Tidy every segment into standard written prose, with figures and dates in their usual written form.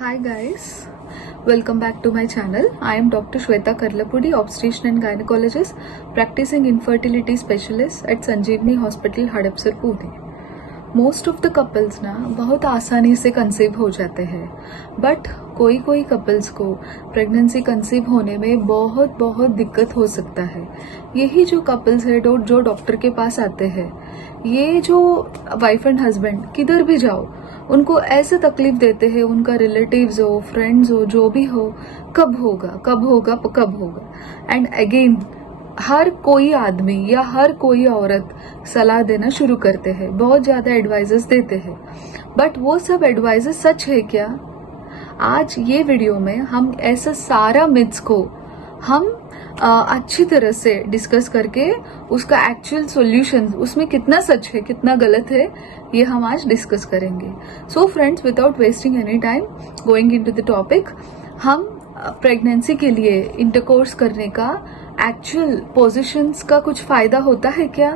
Hi guys, welcome back to my channel. I am Dr. Shweta Karlapudi, obstetrician and gynecologist, practicing infertility specialist at Sanjeevani Hospital, Hadapsar, Pune. Most of the couples ना बहुत आसानी से conceive हो जाते हैं, but कोई कोई couples को प्रेगनेंसी कंसीव होने में बहुत बहुत दिक्कत हो सकता है. यही जो कपल्स है जो डॉक्टर के पास आते हैं, ये जो वाइफ एंड हस्बैंड किधर भी जाओ उनको ऐसे तकलीफ देते हैं, उनका रिलेटिव्स हो, फ्रेंड्स हो, जो भी हो, कब होगा कब होगा कब होगा. एंड अगेन हर कोई आदमी या हर कोई औरत सलाह देना शुरू करते हैं, बहुत ज्यादा एडवाइजेस देते हैं, बट वो सब एडवाइजेस सच है क्या? आज ये वीडियो में हम ऐसा सारा मिथ्स को हम अच्छी तरह से डिस्कस करके उसका एक्चुअल सॉल्यूशन, उसमें कितना सच है कितना गलत है, ये हम आज डिस्कस करेंगे. So friends, without wasting any time, going into the topic, हम प्रेगनेंसी के लिए इंटरकोर्स करने का एक्चुअल पोजीशंस का कुछ फायदा होता है क्या,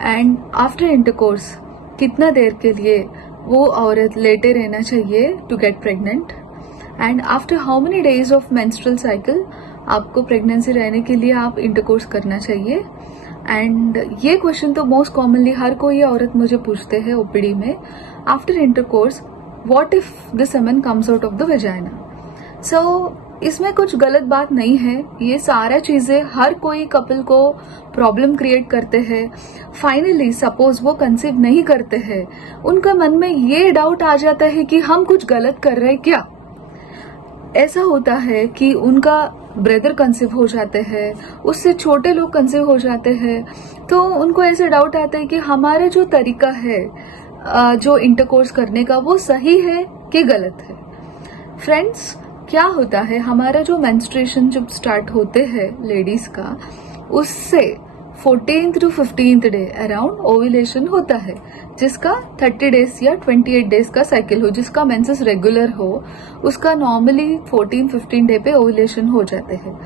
एंड आफ्टर इंटरकोर्स कितना देर के लिए वो औरत लेटे रहना चाहिए to get pregnant, and after how many days of menstrual cycle आपको प्रेगनेंसी रहने के लिए आप इंटरकोर्स करना चाहिए. एंड ये क्वेश्चन तो मोस्ट कॉमनली हर कोई औरत मुझे पूछते हैं ओपीडी में, after intercourse what if the semen comes out of the vagina. So इसमें कुछ गलत बात नहीं है, ये सारा चीजें हर कोई कपल को प्रॉब्लम क्रिएट करते हैं. फाइनली सपोज वो कंसीव नहीं करते हैं, उनका मन में ये डाउट आ जाता है कि हम कुछ गलत कर रहे हैं क्या. ऐसा होता है कि उनका ब्रदर कंसीव हो जाते हैं, उससे छोटे लोग कंसीव हो जाते हैं, तो उनको ऐसे डाउट आता है कि हमारा जो तरीका है जो इंटरकोर्स करने का, वो सही है कि गलत है. फ्रेंड्स, क्या होता है, हमारा जो मेंस्ट्रुएशन जब स्टार्ट होते हैं लेडीज का, उससे 14th to 15th day around ovulation होता है, जिसका 30 डेज या 28 डेज का साइकिल हो, जिसका मेंसेस रेगुलर हो, उसका नॉर्मली 14-15 डे पे ओव्यूलेशन हो जाते हैं.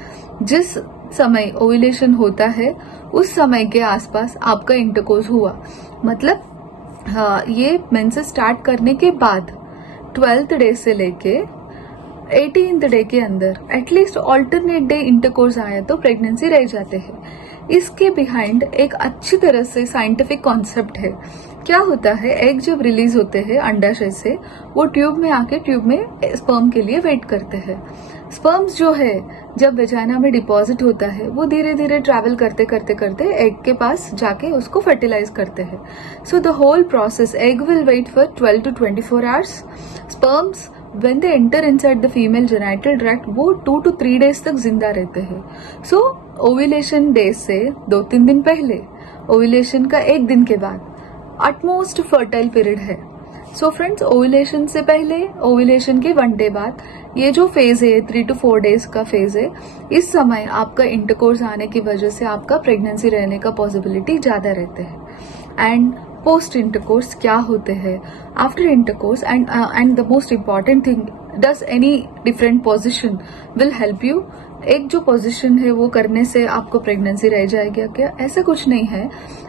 जिस समय ओव्यूलेशन होता है उस समय के आसपास आपका इंटरकोर्स हुआ, मतलब ये मेंसेस स्टार्ट करने के बाद 12th डे से लेके 18th डे के अंदर एटलीस्ट ऑल्टरनेट डे इंटरकोर्स आया तो प्रेगनेंसी रह जाते हैं. इसके बिहाइंड एक अच्छी तरह से साइंटिफिक कॉन्सेप्ट है. क्या होता है, एग जब रिलीज होते हैं अंडाशय से, वो ट्यूब में आके ट्यूब में स्पर्म के लिए वेट करते हैं. स्पर्म्स जो है जब वेजाइना में डिपॉजिट होता है, वो धीरे धीरे ट्रैवल करते करते करते एग के पास जाके उसको फर्टिलाइज करते हैं. So the whole process, egg will wait for 12 to 24 hours. Sperms when they enter inside the female genital tract, वो 2 to 3 days तक जिंदा रहते हैं. सो ओव्यूलेशन डे से 2-3 दिन पहले, ओव्यूलेशन का 1 दिन के बाद अटमोस्ट फर्टाइल पीरियड है. सो फ्रेंड्स, ओव्यूलेशन से पहले, ओव्यूलेशन के 1 डे बाद, ये जो फेज है 3 to 4 डेज का फेज है, इस समय आपका इंटरकोर्स आने की वजह से आपका प्रेगनेंसी रहने का पॉसिबिलिटी ज्यादा रहते हैं. एंड पोस्ट इंटरकोर्स क्या होते हैं, after intercourse, and the most important thing, does any different position will help you. एक जो पोजीशन है वो करने से आपको प्रेगनेंसी रह जाएगी क्या? ऐसा कुछ नहीं है.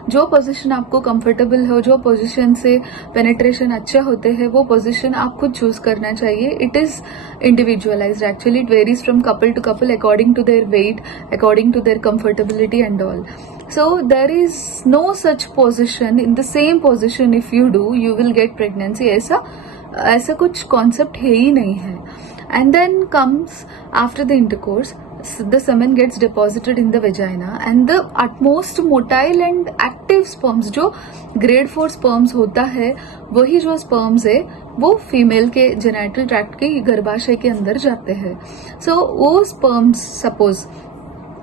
जो पोजीशन आपको कंफर्टेबल हो, जो पोजीशन से पेनिट्रेशन अच्छे होते हैं, वो पोजीशन आप खुद चूज करना चाहिए. It is individualised actually. It varies from couple to couple according to their weight, according to their comfortability and all. So there is no such position, in the same position if you do you will get pregnancy. ऐसा कुछ concept है ही नहीं है. And then comes after the intercourse, the semen gets deposited in the vagina, and the utmost motile and active sperms, जो grade 4 sperms होता है, वही जो sperms है वो फीमेल के जेनिटल ट्रैक्ट के गर्भाशय के अंदर जाते हैं. So वो sperms suppose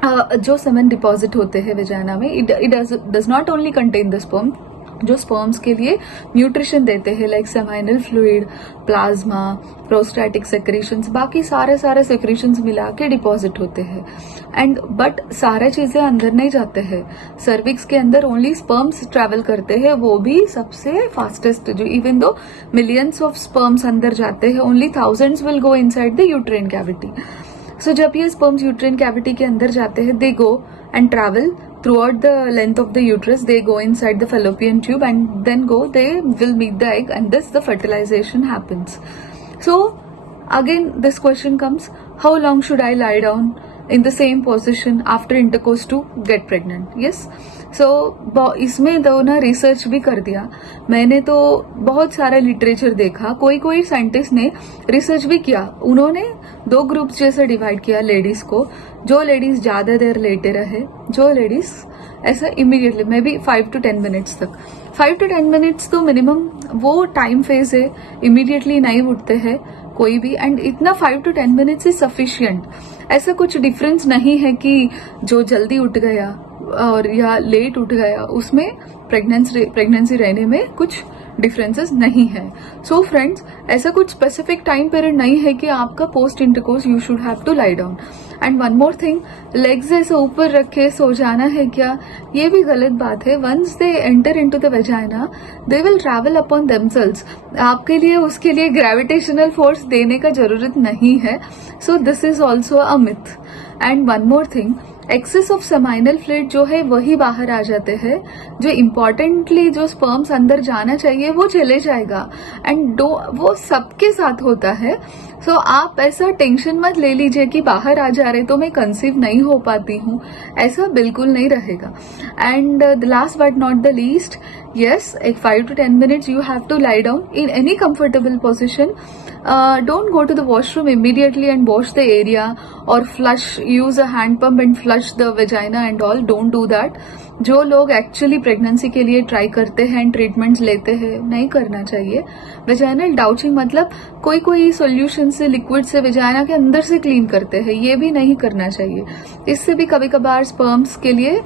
जो सेमेन डिपॉजिट होते हैं वेजाइना में, it does not only contain the sperm, जो स्पर्म्स के लिए न्यूट्रिशन देते हैं like seminal fluid, plasma, prostatic secretions, बाकी सारे सेक्रेशंस मिला के डिपॉजिट होते हैं. एंड बट सारा चीजें अंदर नहीं जाते हैं. सर्विक्स के अंदर ओनली स्पर्म्स ट्रैवल करते हैं, वो भी सबसे फास्टेस्ट. जो even though millions of sperms अंदर जाते हैं, only thousands will go inside the uterine cavity. So जब ये स्पर्म्स यूट्रेन कैविटी के अंदर जाते हैं, they go and travel throughout the length of the uterus. They go inside the fallopian tube and then they will meet the egg, and thus the fertilization happens. So Again this question comes, how long should I lie down in the same position after intercourse to get pregnant? Yes, so इसमें तो ना research भी कर दिया मैंने, तो बहुत सारा लिटरेचर देखा, कोई साइंटिस्ट ने रिसर्च भी किया। उन्होंने 2 ग्रुप्स जैसे डिवाइड किया लेडीज को, जो लेडीज ज्यादा देर लेटे रहे, जो लेडीज ऐसा immediately may be 5 to 10 minutes तक। 5 to 10 मिनट्स तो मिनिमम वो टाइम फेज है, इमीडिएटली नहीं उठते हैं कोई भी, एंड इतना 5 to 10 मिनट्स इज सफिशियंट। ऐसा कुछ डिफरेंस नहीं है कि जो जल्दी उठ गया और या लेट उठ गया उसमें प्रेगनेंसी रहने में कुछ डिफरेंसेस नहीं है। सो फ्रेंड्स, ऐसा कुछ स्पेसिफिक टाइम पीरियड नहीं है कि आपका post intercourse you should have to lie down. And one more thing, legs ऐसे ऊपर रखे सो जाना है क्या, ये भी गलत बात है। Once they enter into the vagina they will travel upon themselves. आपके लिए उसके लिए ग्रेविटेशनल फोर्स देने का जरूरत नहीं है। So this is also a myth. And one more thing, excess of seminal fluid जो है वही बाहर आ जाते हैं, जो इम्पोर्टेंटली जो स्पर्म्स अंदर जाना चाहिए वो चले जाएगा, एंड वो सबके साथ होता है। सो आप ऐसा टेंशन मत ले लीजिए कि बाहर आ जा रहे तो मैं कंसीव नहीं हो पाती हूँ, ऐसा बिल्कुल नहीं रहेगा। And last but not the least, yes, 5 to 10 minutes you have to lie down in any comfortable position. Don't go to the washroom immediately and wash the area or use a hand pump and flush the vagina and all. Don't do that. जो लोग actually pregnancy के लिए try करते हैं, treatments लेते हैं, नहीं करना चाहिए। वेजाइनल डाउचिंग मतलब कोई सॉल्यूशन से, लिक्विड से वेजाइना के अंदर से क्लीन करते हैं, ये भी नहीं करना चाहिए। इससे भी कभी कभार स्पर्म्स के लिए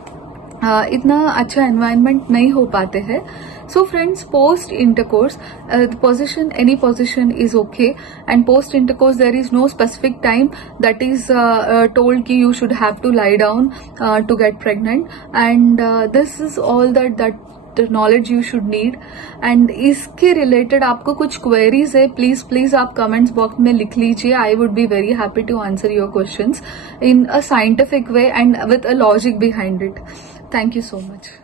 इतना अच्छा एनवायरनमेंट नहीं हो पाते हैं। So friends, post intercourse position, any position is okay, and post intercourse there is no specific time that is told कि you should have to lie down to get pregnant, and this is all that knowledge you should need. And इसके related आपको कुछ queries है, please आप comments box में लिख लीजिए। I would be very happy to answer your questions in a scientific way and with a logic behind it. Thank you so much.